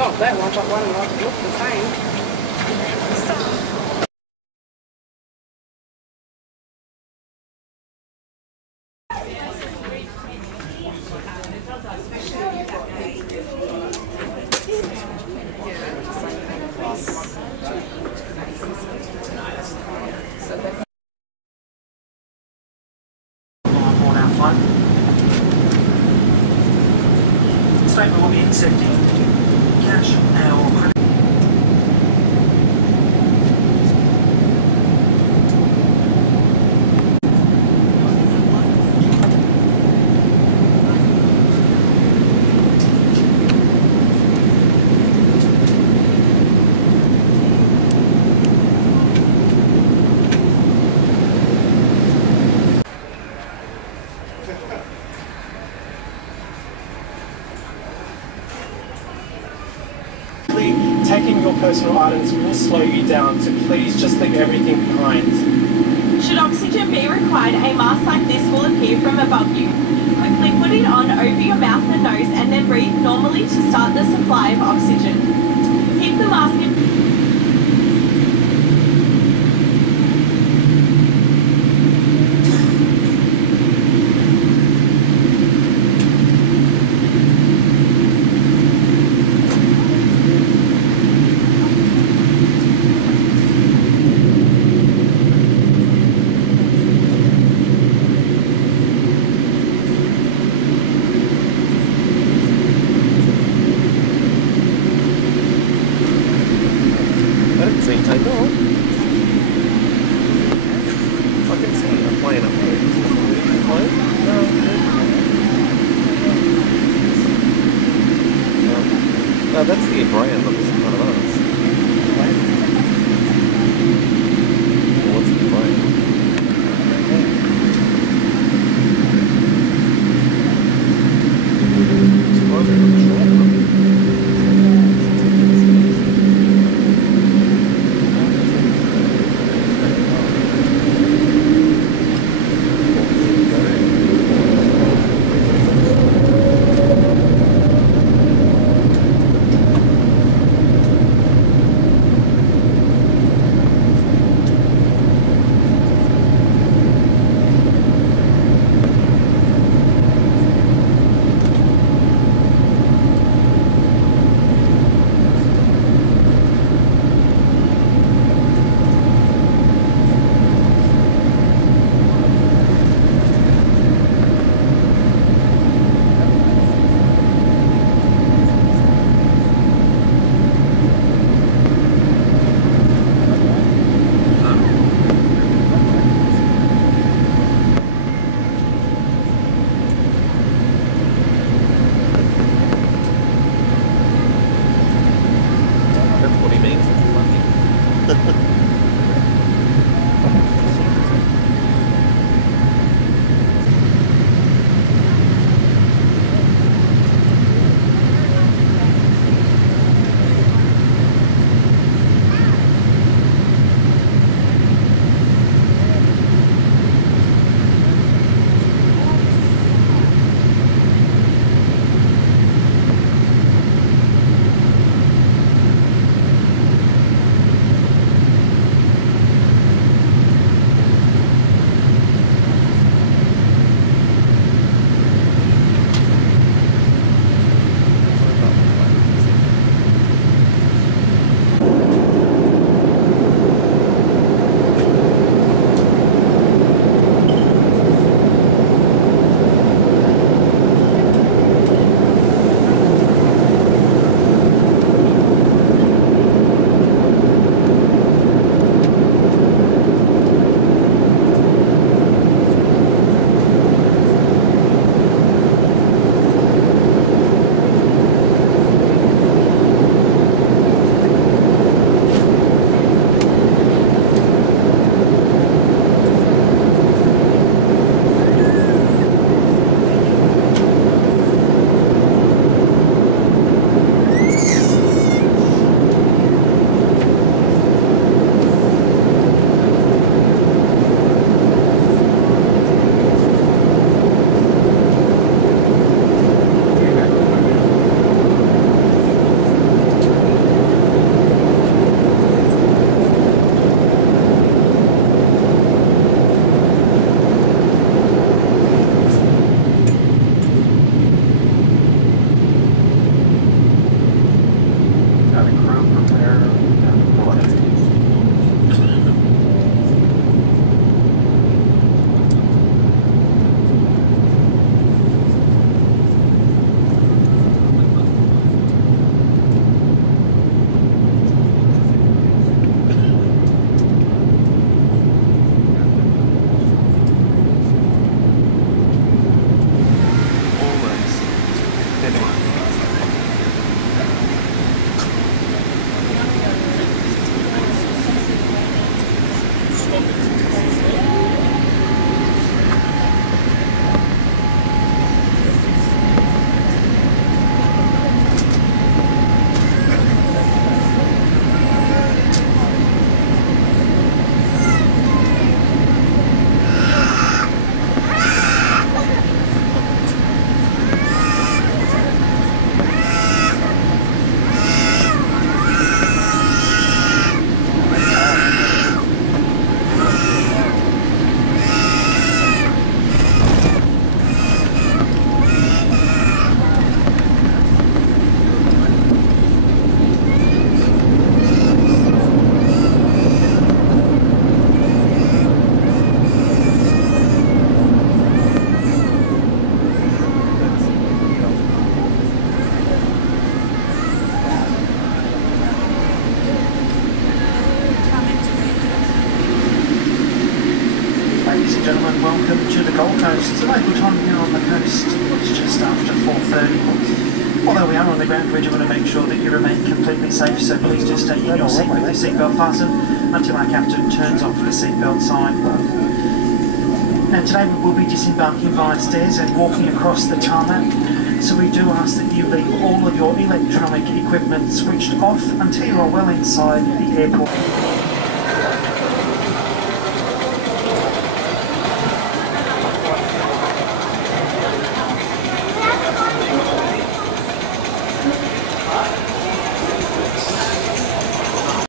Not that one, but one like look the same. On our flight. Statement will be accepting cash or credit. Taking your personal items will slow you down, so please just leave everything behind. Should oxygen be required, a mask like this will appear from above you. Quickly put it on over your mouth and nose and then breathe normally to start the supply of oxygen. Keep the mask in. Take off. I can see a plane up there. Plane? No. No, that's the brand that was in front of us. Well, what's the brand? to the Gold Coast. The local time here on the coast is just after 4:30. Although we are on the ground, we do want to make sure that you remain completely safe, so please just stay in your seat with your seatbelt fastened until our captain turns off the seatbelt sign. Now today we will be disembarking via stairs and walking across the tarmac, so we do ask that you leave all of your electronic equipment switched off until you are well inside the airport.